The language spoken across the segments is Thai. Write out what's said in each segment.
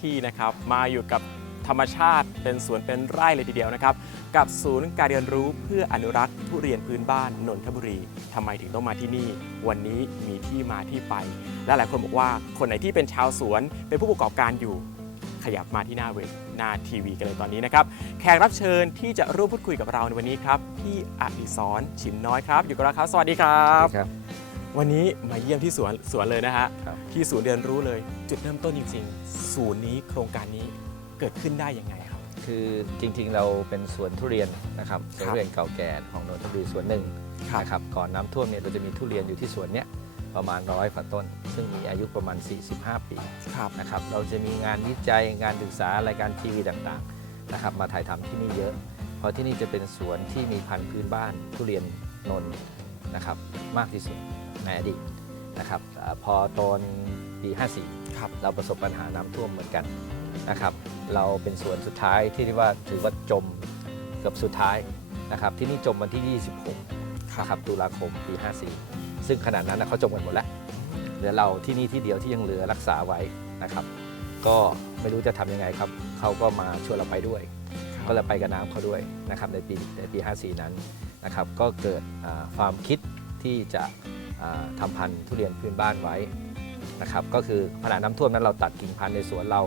ที่นะครับ มาอยู่กับธรรมชาติเป็นสวนเป็นไร่เลยทีเดียวนะครับ กับศูนย์การเรียนรู้เพื่ออนุรักษ์ทุเรียนพื้นบ้านนนทบุรีทำไมถึงต้องมาที่นี่ วันนี้มีที่มาที่ไป และหลายคนบอกว่าคนไหนที่เป็นชาวสวนเป็นผู้ประกอบการอยู่ขยับมาที่หน้าเวทหน้าทีวีกันเลยตอนนี้นะครับ แขกรับเชิญที่จะร่วมพูดคุยกับเราในวันนี้ครับ พี่อดิศรชิมน้อยครับ อยู่กับเราครับ สวัสดีครับ ครับ วันนี้มาเยี่ยมที่สวนสวนเลยนะฮะครับ ที่ศูนย์เรียนรู้เลย จุดเริ่มต้นจริงๆ ศูนย์นี้โครงการนี้เกิดขึ้นได้ยังไงครับ คือจริงๆ เราเป็นสวนทุเรียนนะครับสวนครับทุเรียนเก่าแก่ของนนทบุรีสวนหนึ่งครับ นะครับก่อนน้ำท่วมเนี่ยเราจะมีทุเรียนอยู่ที่สวนเนี้ยประมาณร้อยฝ่าต้น ซึ่งมีอายุประมาณ 45 ปีครับ นะครับเราจะมีงานวิจัยงานศึกษารายการทีวีต่างๆนะครับมาถ่ายทำที่นี่เยอะ เพราะที่นี่จะเป็นสวนที่มีพันธุ์พื้นบ้านทุเรียนนนท์นะครับมากที่สุด ในอดีตนะครับอ่าพอตอนปี 54ครับเราประสบปัญหาน้ำท่วมเหมือนกันนะครับเราเป็นส่วนสุดท้ายที่เรียกว่าถือว่าจมเกือบสุดท้ายนะครับที่นี่จมวันที่ 26นะครับตุลาคมปี 54 ซึ่งขณะนั้นนะเขาจมกันหมดแล้วเหลือเราที่นี่ที่เดียวที่ยังเหลือรักษาไว้นะครับ ก็ไม่รู้จะทำยังไงครับเขาก็มาชวนเราไปด้วย ก็เลยไปกับน้ำเขาด้วยนะครับในปีในปี 54 นั้นนะครับก็เกิดอ่าความคิดที่จะ อ่าทำพันธุ์ทุเรียนพื้นบ้านไว้นะครับก็คือขณะน้ำท่วมนั้นเราตัดกิ่งพันธุ์ในสวนเรา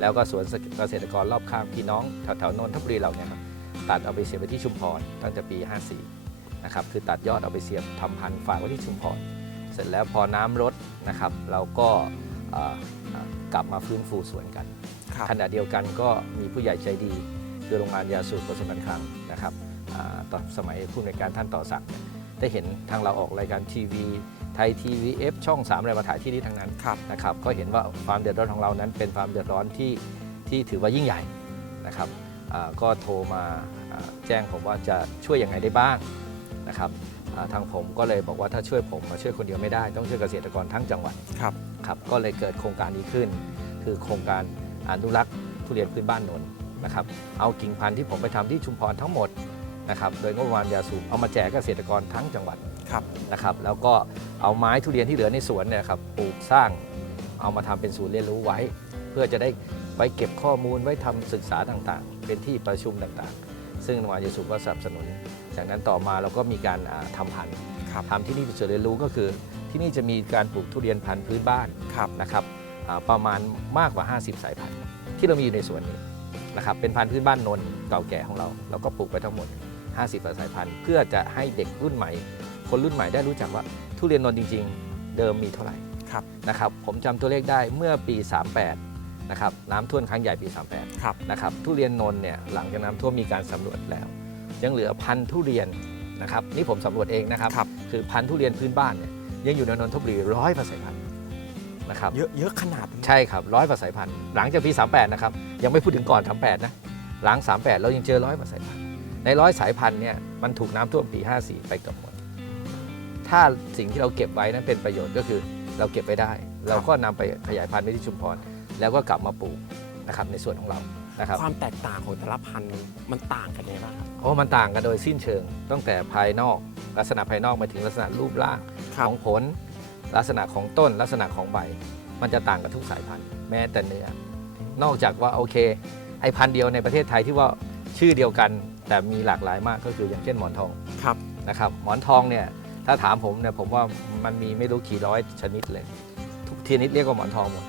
แล้วก็สวนเกษตรกรรอบข้างพี่น้องแถวๆนนทบุรีเราเนี่ยครับตัดเอาไปเสียบไว้ที่ชุมพรตั้งแต่ปี 54นะครับคือตัดยอดเอาไปเสียบทำพันธุ์ฝากไว้ที่ชุมพรเสร็จแล้วพอน้ำลดนะครับเราก็เอ่อเอ่อกลับมาฟื้นฟูสวนกันครับขณะเดียวกันก็มีผู้ใหญ่ใจดีคือโรงงานยาสูบกระทรวงการคลังนะครับอ่าตอนสมัยผู้อำนวยการท่านต่อสักดิ์เนี่ย ได้เห็นทางเราออกรายการทีวีไทยทีวีเอฟช่อง 3 อะไรมาถ่ายที่นี่ทั้งนั้นครับ นะครับก็เห็นว่าความเดือดร้อนของเรานั้นเป็นความเดือดร้อนที่ที่ถือว่ายิ่งใหญ่นะครับอ่าก็โทรมาอ่าแจ้งผมว่าจะช่วยยังไงได้บ้างนะครับอ่าทางผมก็เลยบอกว่าถ้าช่วยผมมาช่วยคนเดียวไม่ได้ต้องช่วยเกษตรกรทั้งจังหวัด ครับ ครับก็เลยเกิดโครงการนี้ขึ้น คือโครงการอนุรักษ์ทุเรียนพื้นบ้านนนท์นะครับเอากิ่งพันธุ์ที่ผมไปทำที่ชุมพรทั้งหมด นะครับโดยงบประมาณยาสูบเอามาแจกเกษตรกรทั้งจังหวัดครับนะครับ แล้วก็เอาไม้ทุเรียนที่เหลือในสวนเนี่ยครับปลูกสร้างเอามาทำเป็นศูนย์เรียนรู้ไว้ เพื่อจะได้ไว้เก็บข้อมูลไว้ทำศึกษาต่างๆ เป็นที่ประชุมต่างๆ ซึ่งโรงงานยาสูบก็สนับสนุน จากนั้นต่อมาเราก็มีการอ่าทำพันธุ์ครับทำที่นี่เป็นศูนย์เรียนรู้ก็คือ ที่นี่จะมีการปลูกทุเรียนพันธุ์พื้นบ้านครับนะครับอ่าประมาณมากกว่า 50 สายพันธุ์ที่เรามีอยู่ในสวนนี้นะครับเป็นพันธุ์พื้นบ้านนนท์เก่าแก่ของเรา เราก็ปลูกไปทั้งหมด 50กว่าสายพันธุ์ เพื่อจะให้เด็กรุ่นใหม่ คนรุ่นใหม่ได้รู้จักว่าทุเรียนนนท์จริง ๆ เดิมมีเท่าไหร่ครับนะครับผมจำตัวเลขได้เมื่อปี 38นะครับน้ำท่วมครั้งใหญ่ปี 38ครับนะครับทุเรียนนนท์เนี่ยหลังจากน้ำท่วมมีการสำรวจแล้ว ยังเหลือพันธุ์ทุเรียนนะครับนี่ผมสำรวจเองนะครับครับคือพันธุ์ทุเรียนพื้นบ้านเนี่ยยังอยู่ในนนทบุรีร้อยสายพันธุ์นะครับเยอะเยอะขนาดนี้ใช่ครับร้อยสายพันธุ์หลังจากปี 38 นะครับ ยังไม่พูดถึงก่อน 38 นะ หลัง 38 เรายังเจอร้อยสายพันธุ์ ในร้อยสายพันธุ์เนี่ยมันถูกน้ำท่วมปี 54 ไปเกือบหมด ถ้าสิ่งที่เราเก็บไว้นั้นเป็นประโยชน์ก็คือเราเก็บไว้ได้ เราก็นำไปขยายพันธุ์ไว้ที่ชุมพร แล้วก็กลับมาปลูกนะครับในส่วนของเรานะครับความแตกต่างของแต่ละพันธุ์มันต่างกันยังไงบ้างครับโอ้มันต่างกันโดยสิ้นเชิง ตั้งแต่ภายนอกลักษณะภายนอกมาถึงลักษณะรูปร่างของผล ลักษณะของต้น ลักษณะของใบ มันจะต่างกันทุกสายพันธุ์แม้แต่เนื้อนอกจากว่าโอเค ไอพันธุ์เดียวในประเทศไทยที่ว่าชื่อเดียวกัน แต่มีหลากหลายมากก็คืออย่างเช่นหมอนทองครับนะครับหมอนทองเนี่ยถ้าถามผมเนี่ยผมว่ามันมีไม่รู้กี่ร้อยชนิดเลย ทุกชนิดเรียกว่าหมอนทองหมด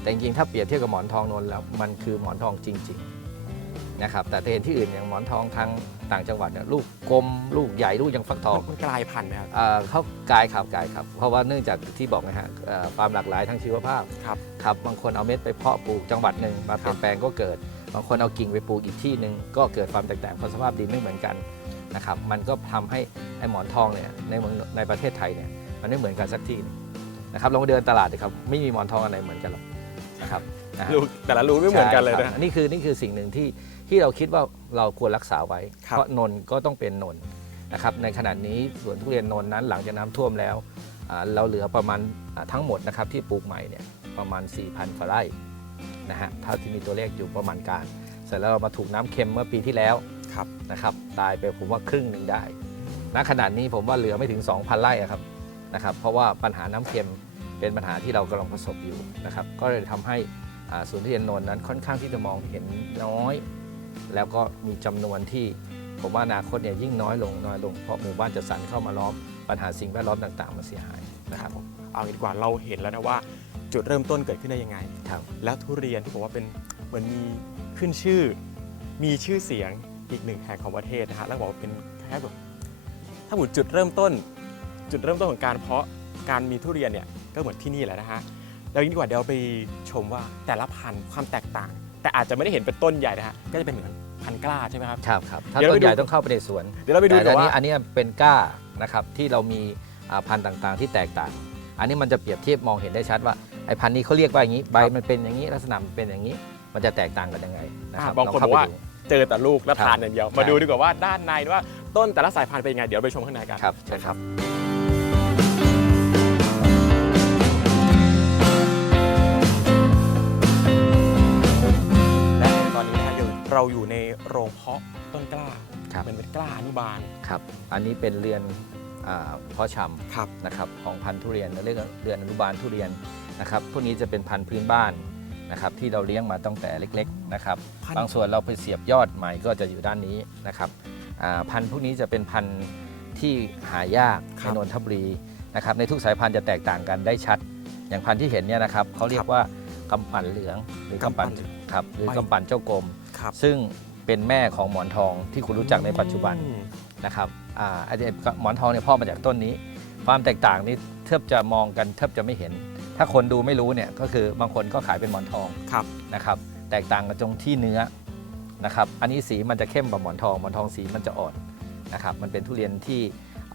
แต่จริงๆถ้าเปรียบเทียบกับหมอนทองนนท์แล้วมันคือหมอนทองจริงๆนะครับแต่ถ้าเห็นที่อื่นอย่างหมอนทองทางต่างจังหวัดเนี่ยลูกกลมลูกใหญ่ลูกยังฟักทองมันกลายพันธุ์ไหมครับเอ่อเขากายครับกายครับ เพราะว่าเนื่องจากที่บอกนะฮะเอ่อความหลากหลายทางชีวภาพครับ ครับบางคนเอาเม็ดไปเพาะปลูกจังหวัดหนึ่งมาเปลี่ยนแปลงก็เกิด บางคนเอากิ่งไปปลูกอีกที่หนึ่งก็เกิดความแตกต่างเพราะสภาพดินไม่เหมือนกันนะครับมันก็ทำให้ไอ้หมอนทองเนี่ยในเมืองในประเทศไทยเนี่ยมันไม่เหมือนกันสักที่หนึงนะครับลองไปเดินตลาดเลยครับไม่มีหมอนทองอะไรเหมือนกันหรอกนะครับนะฮะรูแต่ละรูไม่เหมือนกันเลยใช่นะครับนี่คือนี่คือสิ่งหนึ่งที่ที่เราคิดว่าเราควรรักษาไว้ครับเพราะนนท์ก็ต้องเป็นนนท์นะครับในขณะนี้สวนทุเรียนนนท์นั้นหลังจากน้ำท่วมแล้วอ่าเราเหลือประมาณอ่าทั้งหมดนะครับที่ปลูกใหม่เนี่ยประมาณ 4,000กว่าไร่ นะฮะเท่าที่มีตัวเลขอยู่ประมาณการ เสร็จแล้วเรามาถูกน้ำเค็มเมื่อปีที่แล้วครับนะครับ ตายไปผมว่าครึ่งหนึ่งได้ณขณะนี้ผมว่าเหลือไม่ถึง 2,000 ไร่อะครับนะครับ เพราะว่าปัญหาน้ำเค็มเป็นปัญหาที่เรากำลังประสบอยู่นะครับ ก็เลยทำให้อ่าสวนทุเรียนนนท์นั้นค่อนข้างที่จะมองเห็นน้อย แล้วก็มีจำนวนที่ผมว่าอนาคตเนี่ยยิ่งน้อยลงน้อยลงเพราะหมู่บ้านจัดสรรเข้ามาล้อมปัญหาสิ่งแวดล้อมต่าง ๆมาเสียหายนะครับเอางี้ดีกว่าเราเห็นแล้วนะว่า จุดเริ่มต้นเกิดขึ้นได้ยังไง ครับ แล้วทุเรียนที่บอกว่าเป็นเหมือนมีขึ้นชื่อ มีชื่อเสียงอีกหนึ่งแห่งของประเทศนะฮะแล้วบอกว่าเป็นแค่แบบถ้าหมุดจุดเริ่มต้น จุดเริ่มต้นของการเพาะการมีทุเรียนเนี่ยก็เหมือนที่นี่แหละนะฮะแล้วยิ่งกว่าเดี๋ยวเราไปชมว่าแต่ละพันธุ์ความแตกต่าง แต่อาจจะไม่ได้เห็นเป็นต้นใหญ่นะฮะก็จะเป็นเหมือนพันธุ์กล้าใช่ไหมครับ ครับครับถ้าเดี๋ยวต้นใหญ่ไปดูต้องเข้าไปในสวนเดี๋ยวเราไปดูแต่แต่อันว่า นี้อันนี้เป็นกล้านะครับที่เรามีอ่าพันธุ์ต่างๆ ที่แตกต่าง อันนี้มันจะเปรียบเทียบมองเห็นได้ชัดว่า ไอ้พันธุ์นี้เขาเรียกว่าอย่างนี้ ใบมันเป็นอย่างนี้ลักษณะมันเป็นอย่างนี้ มันจะแตกต่างกันยังไงนะครับบางคนลบอกว่าเข้ไปดูเจอแต่ลูกแล้วครับทานอย่างเดียวใช่มาดูดีกว่าว่าด้านในว่าต้นแต่ละสายพันธุ์เป็นยังไง เดี๋ยวไปชมข้างในกันครับเชิญครับและในตอนนี้นะฮะอยู่เราอยู่ในโรงเพาะต้นกล้าครับเหมือนเป็นกล้าอนุบาลครับ อันนี้เป็นเรือนอ่าเพาะชำครับนะครับของพันธุ์ทุเรียนเราเรียกว่าเรือนอนุบาลทุเรียน นะครับพวกนี้จะเป็นพันธุ์พื้นบ้านนะครับที่เราเลี้ยงมาตั้งแต่เล็กๆนะครับพันธุ์ บางส่วนเราไปเสียบยอดใหม่ก็จะอยู่ด้านนี้นะครับอ่าพันธุ์พวกนี้จะเป็นพันธุ์ที่หายากคในรับ นนทบุรีนะครับในทุกสายพันธุ์จะแตกต่างกันได้ชัด อย่างพันธุ์ที่เห็นเนี่ยนะครับเขาเรียครักบว่ากำปั่นเหลืองหรือกำปั่นกำปั่นครับหรือไม่ กำปั่นเจ้ากรม ครับซึ่งเป็นแม่ของหมอนทองที่คุณรู้จักในปัจจุบันอืม นะครับอ่าไอ้หมอนทองเนี่ยพ่อมาจากต้นนี้ ความแตกต่างนี่เทียบจะมองกันเทียบจะไม่เห็น ถ้าคนดูไม่รู้เนี่ยก็คือบางคนก็ขายเป็นหมอนทองครับนะครับแตกต่างกันตรงที่เนื้อนะครับอันนี้สีมันจะเข้มกว่าหมอนทองหมอนทองสีมันจะอ่อนนะครับมันเป็นทุเรียนที่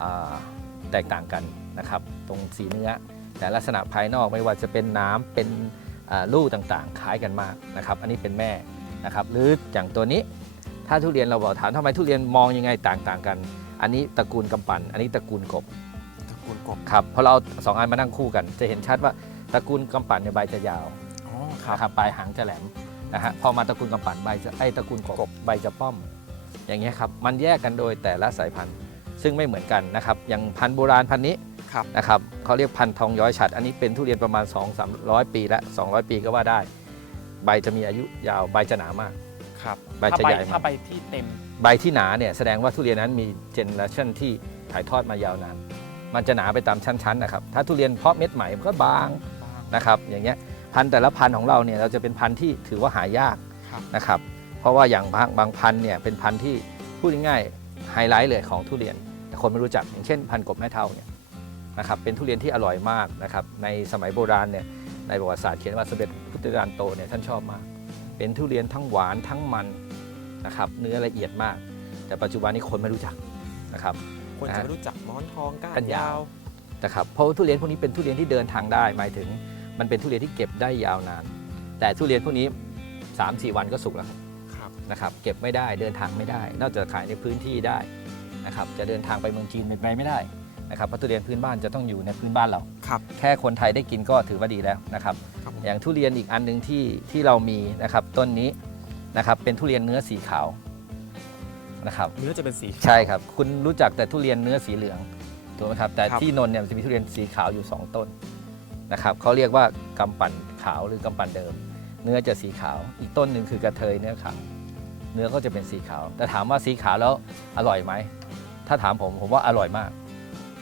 อ่าแตกต่างกันนะครับตรงสีเนื้อ แต่ลักษณะภายนอกไม่ว่าจะเป็นน้ำเป็นอ่าลูกต่างๆคล้ายกันมากนะครับอันนี้เป็นแม่นะครับหรืออย่างตัวนี้ถ้าทุเรียนเราบอกถามทำไมทุเรียนมองยังไงต่างๆกัน อันนี้ตระกูลกำปั่นอันนี้ตระกูลกบตระกูลกบครับพอเราเอาสองอันมานั่งคู่กัน จะเห็นชัดว่า ตระกูลกำปั่นเนี่ยใบจะยาวอ๋อครับ นะครับปลายหางจะแหลมนะฮะพอมาตระกูลกำปั่นใบจะไอ้ตระกูลกบกบใบจะป้อม อย่างเงี้ยครับมันแยกกันโดยแต่ละสายพันธุ์ ซึ่งไม่เหมือนกันนะครับอย่างพันธุ์โบราณพันธุ์นี้ครับ นะครับเขาเรียกพันธุ์ทองย้อยฉัด อันนี้เป็นทุเรียนประมาณ 2 3 0 0 ปีและ200 ปีก็ว่าได้ ใบจะมีอายุยาวใบจะหนามาก ครับใบถ้าจะใบใหญ่มาก ถ้าใบที่เต็ม ใบที่หนาเนี่ยแสดงว่าทุเรียนนั้นมีเจเนอเรชันที่ถ่ายทอดมายาวนาน มันจะหนาไปตามชั้นๆนะครับ ถ้าทุเรียนเพาะเม็ดใหม่มันก็บาง นะครับอย่างเงี้ยพันธุ์แต่ละพันธุ์ของเราเนี่ยเราจะเป็นพันธุ์ที่ถือว่าหายากครับนะครับเพราะว่าอย่างบางบางพันธุ์เนี่ยเป็นพันธุ์ที่พูดง่ายๆไฮไลท์เลยของทุเรียน แต่คนไม่รู้จักอย่างเช่น พันธุ์กบแม่เท่าเนี่ยนะครับเป็นทุเรียนที่อร่อยมากนะครับในสมัยโบราณเนี่ยในประวัติศาสตร์เขียนว่าสมเด็จพุทธจารย์โตเนี่ยท่านชอบมาก เป็นทุเรียนทั้งหวานทั้งมันนะครับเนื้อละเอียดมาก แต่ปัจจุบันนี้คนไม่รู้จักนะครับคนจะไม่รู้จักหมอนทองก้ากันนยายาววนะครับเพราะว่าทุเรียนพวกนี้เป็นทุเรียนที่เดินทางได้หมายถึง มันเป็นทุเรียนที่เก็บได้ยาวนาน แต่ทุเรียนพวกนี้ 3-4 วันก็สุกแล้วครับครับ นะครับเก็บไม่ได้เดินทางไม่ได้ นอกจากขายในพื้นที่ได้นะครับจะเดินทางไปเมืองจีนเป็นไปไม่ได้นะครับเพราะทุเรียนพื้นบ้านจะต้องอยู่ในพื้นบ้านเรา ครับ แค่คนไทยได้กินก็ถือว่าดีแล้วนะครับ ครับผมอย่างทุเรียนอีกอันหนึ่งที่ที่เรามีนะครับต้นนี้นะครับเป็นทุเรียนเนื้อสีขาวนะครับ เนื้อจะเป็นสีขาวใช่ครับ คุณรู้จักแต่ทุเรียนเนื้อสีเหลืองถูกไหมครับ แต่ครับ ที่นนท์เนี่ยมันจะมีทุเรียนสีขาวอยู่ 2 ต้น นะครับเขาเรียกว่ากำปั่นขาวหรือกำปั่นเดิม เนื้อจะสีขาว อีกต้นหนึ่งคือกระเทยเนื้อขาวเนื้อก็จะเป็นสีขาว แต่ถามว่าสีขาวแล้วอร่อยไหม ถ้าถามผมผมว่าอร่อยมาก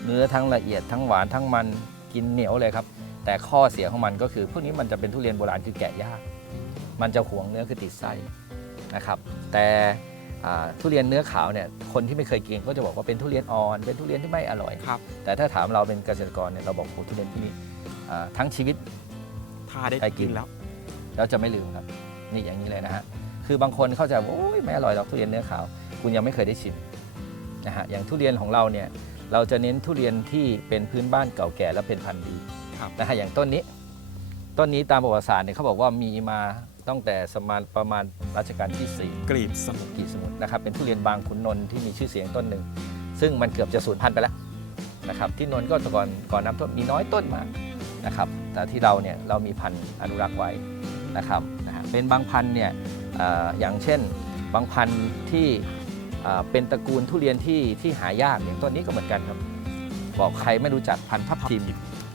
เนื้อทั้งละเอียดทั้งหวานทั้งมันกินเหนียวเลยครับ แต่ข้อเสียของมันก็คือ พวกนี้มันจะเป็นทุเรียนโบราณคือแกะยาก มันจะหวงเนื้อคือติดไส้นะครับ แต่อ่าทุเรียนเนื้อขาวเนี่ยคนที่ไม่เคยกินก็จะบอกว่าเป็นทุเรียนอ่อน เป็นทุเรียนที่ไม่อร่อยครับแต่ถ้าถามเราเป็นเกษตรกรเนี่ยเราบอกโอ้ทุเรียนที่นี่ อ่าทั้งชีวิต ทาได้ได้กิกิน นแล้วเราจะไม่ลืมครับ นี่อย่างนี้เลยนะฮะ คือบางคนเข้าใจว่าโอ้ยไม่อร่อยหรอกทุเรียนเนื้อขาว คุณยังไม่เคยได้ชิมนะฮะ อย่างทุเรียนของเราเนี่ย เราจะเน้นทุเรียนที่เป็นพื้นบ้านเก่าแก่และเป็นพันธุ์ดีครับ นะฮะ อย่างต้นนี้ ต้นนี้ตามประวัติศาสตร์เนี่ยเขาบอกว่ามีมาตั้งแต่สมัยประมาณรัชกาลที่สี่ กรีบสมุน กีสมุทรนะครับเป็นทุเรียนบางขุนนนท์ที่มีชื่อเสียงต้นหนึ่ง ซึ่งมันเกือบจะสูญพันธุ์ไปแล้วนะครับที่นนท์ก็แต่ก่อนก่อนน้ำท่วมมีน้อยต้นมาก นะครับ แต่ที่เราเนี่ยเรามีพันธุ์อนุรักษ์ไว้นะครับนะฮะเป็นบางพันธุ์เนี่ยเอ่ออย่างเช่นบางพันธุ์ที่เอ่อเป็นตระกูลทุเรียนที่ที่หายากอย่างต้นนี้ก็เหมือนกันครับ บอกใครไม่รู้จักพันธุ์ทับทิม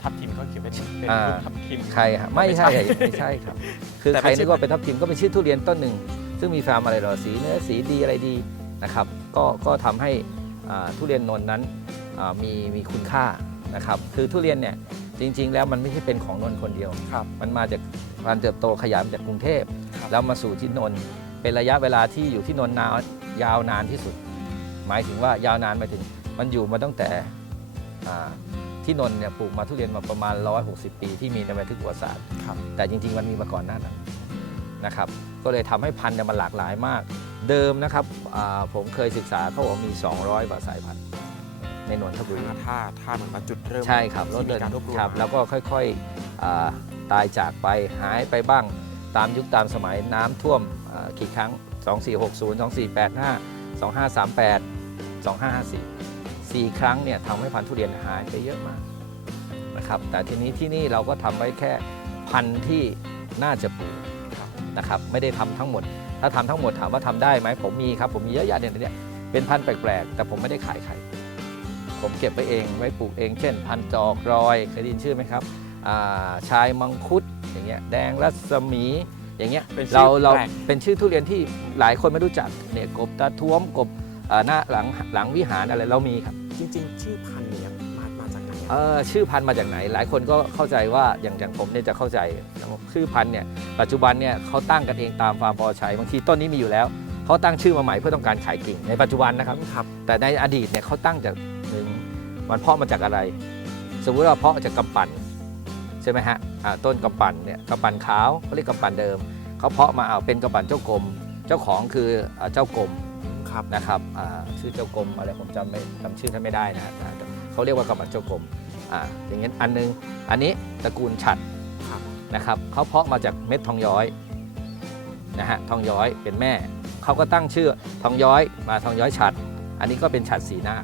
ทับทิมเขาเขียนเป็นเป็นอ่าลูกทับทิมใครฮะไม่ใช่ไม่ใช่ครับ คือแต่ใครเป็นชื่นึอกว่าเป็นทับทิมก็เป็นชื่อทุเรียนต้นหนึ่งซึ่งมีฟาร์มอะไรหรอสีเนื้อสีดีอะไรดีนะครับก็ก็ทำให้อ่าทุเรียนนนท์นั้นอ่ามีมีคุณค่านะครับ คือทุเรียนเนี่ย จริง ๆ แล้วมันไม่ใช่เป็นของนนท์คนเดียว ครับมันมาจากการเติบโตขยายมาจากกรุงเทพครับแล้วมาสู่ที่นนท์เป็นระยะเวลาที่อยู่ที่นนท์นานยาวนานที่สุด หมายถึงว่ายาวนานหมายถึง มันอยู่มาตั้งแต่อ่าที่นนท์เนี่ยปลูกมาทุเรียนมาประมาณ 160 ปีที่มีในบันทึกประวัติศาสตร์ ครับ แต่จริง ๆ มันมีมาก่อนหน้านั้นนะครับ ก็เลยทำให้พันธุ์เนี่ยมันหลากหลายมาก เดิมนะครับอ่าผมเคยศึกษาเขาบอกว่ามี 200กว่าสายพันธุ์ ในนนทบุรีถ้าถ้าถ้าเหมือนว่าจุดเริ่มใช่ครับที่มีการรวบรวมครับมาแล้วก็ค่อยๆอ่าตายจากไปหายไปบ้าง ตามยุคตามสมัยน้ำท่วมอ่ากี่ครั้ง 2460 2485 2538 2554สี่ครั้งเนี่ยทำให้พันธุ์ทุเรียนหายไปเยอะมากนะครับแต่ทีนี้ที่นี่เราก็ทำไว้แค่พันธุ์ที่น่าจะปลูกครับนะครับไม่ได้ทำทั้งหมด ถ้าทำทั้งหมดถามว่าทำได้ไหมผมมีครับผมมีเยอะแยะเนี่ยเนี่ยเป็นพันธุ์แปลกๆ แต่ผมไม่ได้ขายใคร ผมเก็บไว้เองไว้ปลูกเอง เช่น พันธุ์จอกรอยเคยได้ยินชื่อไหมครับอ่าชายมังคุดอย่างเงี้ยแดงรัศมีอย่างเงี้ยเป็นชื่เราอเราแปลกเป็นชื่อทุเรียนที่หลายคนไม่รู้จักเนี่ยกบตาท้วมกบอ่าหน้าหลังหลังวิหารอะไรเรามีครับ จริง ๆ ชื่อพันธุ์เนี่ยมามาจากไหนอะเอ่อชื่อพันธุ์มาจากไหน หลายคนก็เข้าใจว่าอย่างอย่างผมเนี่ยจะเข้าใจนะครับชื่อพันธุ์เนี่ยปัจจุบันเนี่ยเขาตั้งกันเองตามฟาร์มพอชัยบางทีต้นนี้มีอยู่แล้วเขาตั้งชื่อมาใหม่เพื่อต้องการขายกิ่งในปัจจุบันนะครับครับแต่ในอดีตเนี่ยเขาตั้งจากหนึ่ง มันเพาะมาจากอะไร สมมุติว่าเพาะจากกำปั่นใช่ไหมฮะอ่าต้นกำปั่นเนี่ยกำปั่นขาวเขาเรียกกำปั่นเดิมเขาเพาะมาเอาเป็นกำปั่นเจ้ากรมเจ้าของคืออ่าเจ้ากรมครับนะครับอ่าชื่อเจ้ากรมอะไรผมจำไม่จำชื่อท่านไม่ได้นะอ่าแต่เขาเรียกว่ากำปั่นเจ้ากรมอ่าอย่างงี้นอันนึงอันนี้ตระกูลฉัดครับนะครับเขาเพาะมาจากเม็ดทองย้อยนะฮะทองย้อยเป็นแม่เขาก็ตั้งชื่อทองย้อยมาทองย้อยฉัด อันนี้ก็เป็นฉัดสีหน้า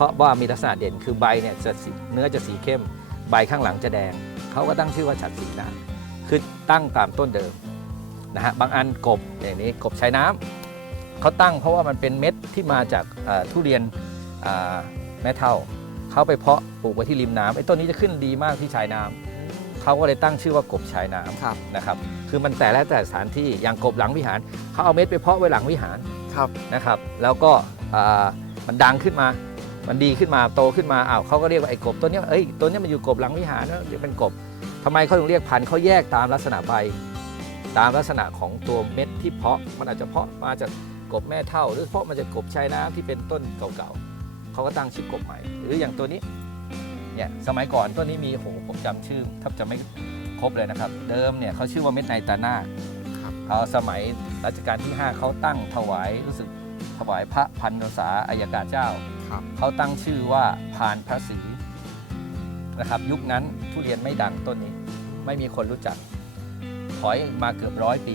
เขาว่ามีลักษณะเด่นคือใบเนี่ยจะสีเนื้อจะสีเข้ม ใบข้างหลังจะแดง เขาก็ตั้งชื่อว่าฉัดสีหน้าคือตั้งตามต้นเดิมนะฮะบางอันกบอย่างนี้กบชายน้ำเขาตั้งเพราะว่ามันเป็นเม็ดที่มาจากเอ่อทุเรียนอ่าแม่เท่าเขาไปเพาะปลูกไว้ที่ริมน้ำไอ้ต้นนี้จะขึ้นดีมากที่ชายน้ำเขาก็เลยตั้งชื่อว่ากบชายน้ำครับนะครับ คือมันแต่แล้วแต่สถานที่อย่างกบหลังวิหารเขาเอาเม็ดไปเพาะไว้หลังวิหารครับนะครับ แล้วก็อ่ามันดังขึ้นมา มันดีขึ้นมาโตขึ้นมาอ้าวเขาก็เรียกว่าไอ้กบตัวเนี้ยเอ้ยตัวเนี้ยมันอยู่กบหลังวิหารนะเดี๋ยวเป็นกบทำไมเขาถึงเรียกพันธุ์เขาแยกตามลักษณะใบตามลักษณะของตัวเม็ดที่เพาะมันอาจจะเพาะมาจากกบแม่เท่า หรือเพาะมาจากกบชายน้ำที่เป็นต้นเก่าๆเขาก็ตั้งชื่อกบใหม่ หรืออย่างตัวนี้เนี่ยสมัยก่อนต้นนี้มีโอ้โหผมจำชื่อแทบจะไม่ครบเลยนะครับ เดิมเนี่ยเขาชื่อว่าเม็ดไนตานาคครับเขาสมัยรัชกาลที่ 5เขาตั้งถวายรู้สึกถวายพระพันษาอายกาศเจ้า ครับเขาตั้งชื่อว่าพานพระศรีนะครับยุคนั้นทุเรียนไม่ดังต้นนี้ ไม่มีคนรู้จัก ถอยมาเกือบร้อยปี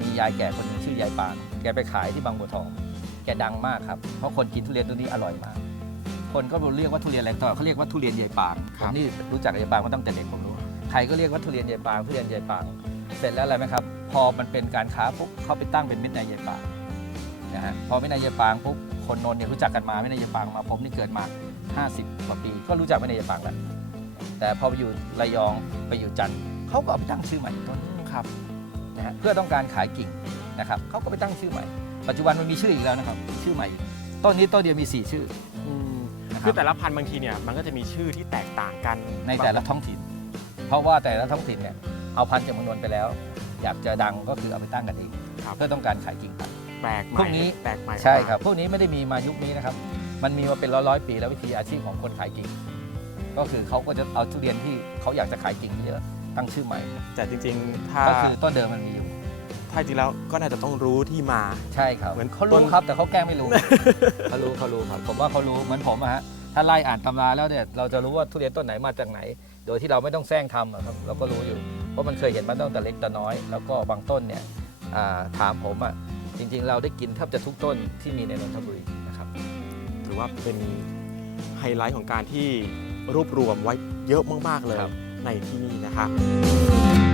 มียายแก่คนหนึงชื่อยายปานแกไปขายที่บางบัวทอง แกดังมากครับ เพราะคนกินทุเรียนตัวนี้อร่อยมาก คนก็เรียกว่าทุเรียนอะไรต่อเขาเรียกว่าทุเรียนยายปางคผรับมนี่รู้จักยายปางมาตั้งแต่เด็กผมรู้ ใครก็เรียกว่าทุเรียนยายปางทุเรียนยายปาง เสร็จแล้วอะไรไหมครับ พอมันเป็นการค้าปุ๊บเขาไปตั้งเป็นมิตรนายยายปางนะฮะพอมิตรนายยายปางปุ๊บ คนนนท์เนี่ยรู้จักกันมามิตรนายยายปางมาผมนี่เกิดมา 50กว่าปีก็รู้จักมิตรนายยายปางแล้วแต่พอไปอยู่ระยองไปอยู่จันทร์เขาก็เอาไปตั้งชื่อใหม่ต้นครับนะฮะเพื่อต้องการขายกิ่งนะครับเขาก็ไปตั้งชื่อใหม่ ปัจจุบันมันมีชื่ออีกแล้วนะครับ ชื่อใหม่อีกต้นนี้ต้นเดียวมี 4 ชื่ออืมนะคคืรัอบแต่ละพันธุ์บางทีเนี่ยมันก็จะมีชื่อที่แตกต่างกันในแต่ละท้องถิ่น เพราะว่าแต่ละท้องถิ่นเนี่ยเอาพันธุ์จากเมืองนนท์ไปแล้ว อยากจะดังก็คือเอาไปตั้งกันเองครับเพื่อต้องการขายกิ่งพันธุ์ แปลกใหม่พวกนี้ แปลกใหม่ใช่ครับ พวกนี้ไม่ได้มีมายุคนี้นะครับ มันมีมาเป็นร้อยร้อยๆปีแล้ววิธีอาชีพของคนขายกิ่ง ก็คือเขาก็จะเอาทุเรียนที่เขาอยากจะขายกิ่งเยอะตั้งชื่อใหม่ แต่จริงๆ ถ้าก็คือต้นเดิมมันมีอยู่ ถ้าจริงแล้วก็น่าจะต้องรู้ที่มา ใช่ครับเหมือนเขาต้รู้น ครับแต่เขาแกล้งไม่รู้ เขารู้เขารู้ครับผมว่าเขารู้เหมือนผมอะฮะถ้าไล่อ่านตำราแล้วเนี่ยเราจะรู้ว่าทุเรียนต้นไหนมาจากไหน โดยที่เราไม่ต้องแซงทำอะครับเราก็รู้อยู่ เพราะมันเคยเห็นมาตั้งแต่เล็กแต่น้อย แล้วก็บางต้นเนี่ยอ่าถามผมอะ จริงๆ เราได้กินแทบจะทุกต้นที่มีในนนทบุรีนะครับ ถือว่าเป็นไฮไลท์ของการที่รวบรวมไว้เยอะมากๆเลยครับ ในที่นี่นะครับ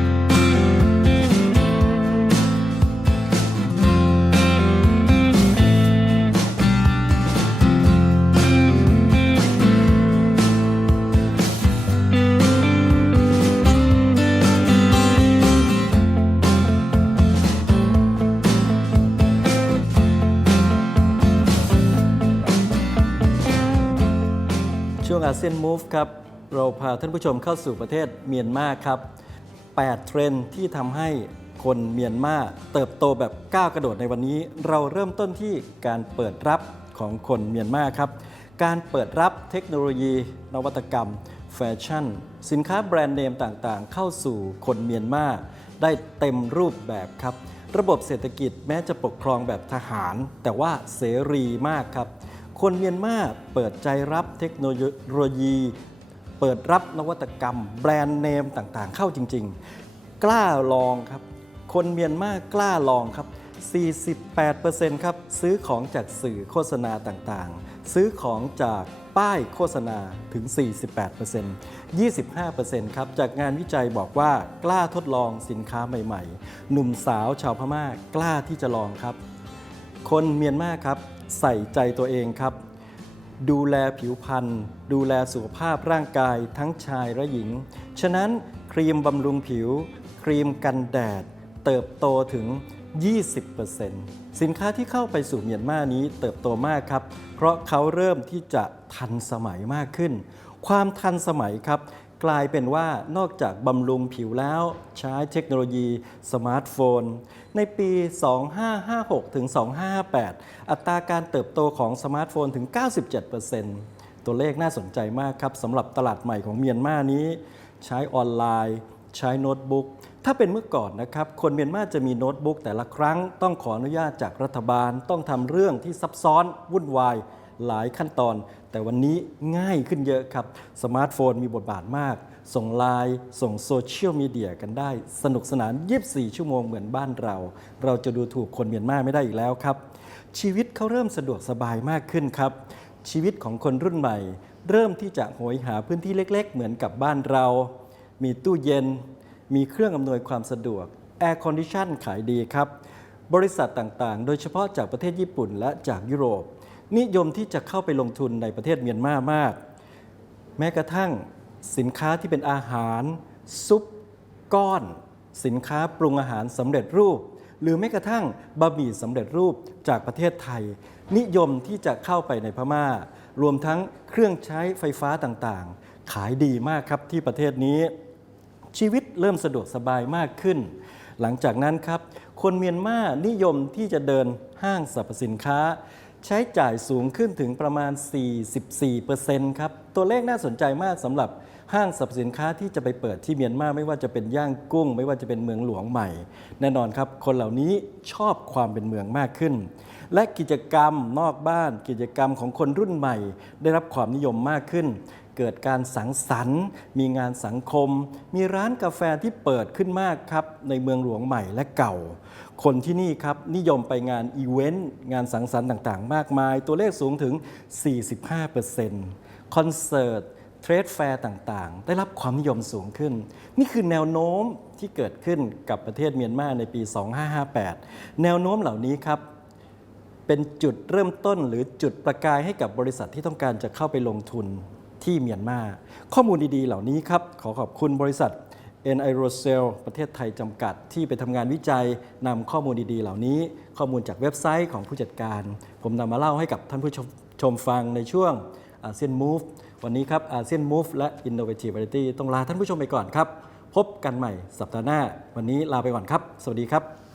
อาเซียนมูฟครับเราพาท่านผู้ชมเข้าสู่ประเทศเมียนมาครับ 8 เทรนด์ที่ทำให้คนเมียนมาเติบโตแบบก้าวกระโดดในวันนี้ เราเริ่มต้นที่การเปิดรับของคนเมียนมาครับ การเปิดรับเทคโนโลยี นวัตกรรม แฟชั่น สินค้าแบรนด์เนมต่างๆ เข้าสู่คนเมียนมาได้เต็มรูปแบบครับ ระบบเศรษฐกิจแม้จะปกครองแบบทหาร แต่ว่าเสรีมากครับ คนเมียนมาเปิดใจรับเทคโนโลยี เปิดรับนวัตกรรม แบรนด์เนมต่างๆ เข้าจริง ๆ กล้าลองครับ คนเมียนมากล้าลองครับ 48%ครับซื้อของจากสื่อโฆษณาต่างๆ ซื้อของจากป้ายโฆษณาถึง 48% 25%ครับจากงานวิจัยบอกว่ากล้าทดลองสินค้าใหม่ ๆ หนุ่มสาวชาวพม่ากล้าที่จะลองครับ คนเมียนมาครับ ใส่ใจตัวเองครับ ดูแลผิวพรรณดูแลสุขภาพร่างกายทั้งชายและหญิง ฉะนั้นครีมบำรุงผิว ครีมกันแดด เติบโตถึง 20%สินค้าที่เข้าไปสู่เมียนมานี้เติบโตมากครับ เพราะเขาเริ่มที่จะทันสมัยมากขึ้น ความทันสมัยครับ กลายเป็นว่านอกจากบำรุงผิวแล้วใช้เทคโนโลยีสมาร์ทโฟน ในปี 2556 ถึง 2558 อัตราการเติบโตของสมาร์ทโฟนถึง 97%ตัวเลขน่าสนใจมากครับสำหรับตลาดใหม่ของเมียนมานี้ ใช้ออนไลน์ ใช้โน้ตบุ๊กถ้าเป็นเมื่อก่อนนะครับ คนเมียนมาจะมีโน้ตบุ๊กแต่ละครั้ง ต้องขออนุญาตจากรัฐบาล ต้องทำเรื่องที่ซับซ้อนวุ่นวายหลายขั้นตอน แต่วันนี้ง่ายขึ้นเยอะครับ สมาร์ทโฟนมีบทบาทมาก ส่งไลน์ส่งโซเชียลมีเดียกันได้ สนุกสนาน 24 ชั่วโมงเหมือนบ้านเรา เราจะดูถูกคนเมียนมาไม่ได้อีกแล้วครับ ชีวิตเขาเริ่มสะดวกสบายมากขึ้นครับ ชีวิตของคนรุ่นใหม่ เริ่มที่จะโหยหาพื้นที่เล็ก ๆ เหมือนกับบ้านเรา มีตู้เย็น มีเครื่องอำนวยความสะดวกแอร์คอนดิชันขายดีครับบริษัทต่างๆ โดยเฉพาะจากประเทศญี่ปุ่นและจากยุโรป นิยมที่จะเข้าไปลงทุนในประเทศเมียนมามาก แม้กระทั่งสินค้าที่เป็นอาหาร ซุปก้อน สินค้าปรุงอาหารสำเร็จรูป หรือแม้กระทั่งบะหมี่สำเร็จรูปจากประเทศไทย นิยมที่จะเข้าไปในพม่า รวมทั้งเครื่องใช้ไฟฟ้าต่างๆ ขายดีมากครับที่ประเทศนี้ ชีวิตเริ่มสะดวกสบายมากขึ้น หลังจากนั้นครับ คนเมียนมานิยมที่จะเดินห้างสรรพสินค้า ใช้จ่ายสูงขึ้นถึงประมาณ 44%ครับ ตัวเลขน่าสนใจมากสำหรับห้างสรรพสินค้าที่จะไปเปิดที่เมียนมาไม่ว่าจะเป็นย่างกุ้ง ไม่ว่าจะเป็นเมืองหลวงใหม่ แน่นอนครับ คนเหล่านี้ชอบความเป็นเมืองมากขึ้น และกิจกรรมนอกบ้าน กิจกรรมของคนรุ่นใหม่ ได้รับความนิยมมากขึ้น เกิดการสังสรรค์ มีงานสังคม มีร้านกาแฟที่เปิดขึ้นมากครับ ในเมืองหลวงใหม่และเก่า คนที่นี่ครับนิยมไปงานอีเวนต์ งานสังสรรค์ต่างๆ มากมาย ตัวเลขสูงถึง 45%คอนเสิร์ตเทรดแฟร์ต่างๆ ได้รับความนิยมสูงขึ้น นี่คือแนวโน้มที่เกิดขึ้นกับประเทศเมียนมาในปี 2558 แนวโน้มเหล่านี้ครับเป็นจุดเริ่มต้นหรือจุดประกายให้กับบริษัทที่ต้องการจะเข้าไปลงทุน ที่เมียนมา ข้อมูลดีๆ เหล่านี้ครับ ขอขอบคุณบริษัท n i r o c e l ประเทศไทยจำกัดที่ไปทำงานวิจัยนำข้อมูลดีๆ เหล่านี้ ข้อมูลจากเว็บไซต์ของผู้จัดการ ผมนำมาเล่าให้กับท่านผู้ชมชมฟังในช่วงอาเซียน Move วันนี้ครับอาเซียน Move และ Innovativity ต้องลาท่านผู้ชมไปก่อนครับ พบกันใหม่สัปดาห์หน้า วันนี้ลาไปก่อนครับ สวัสดีครับ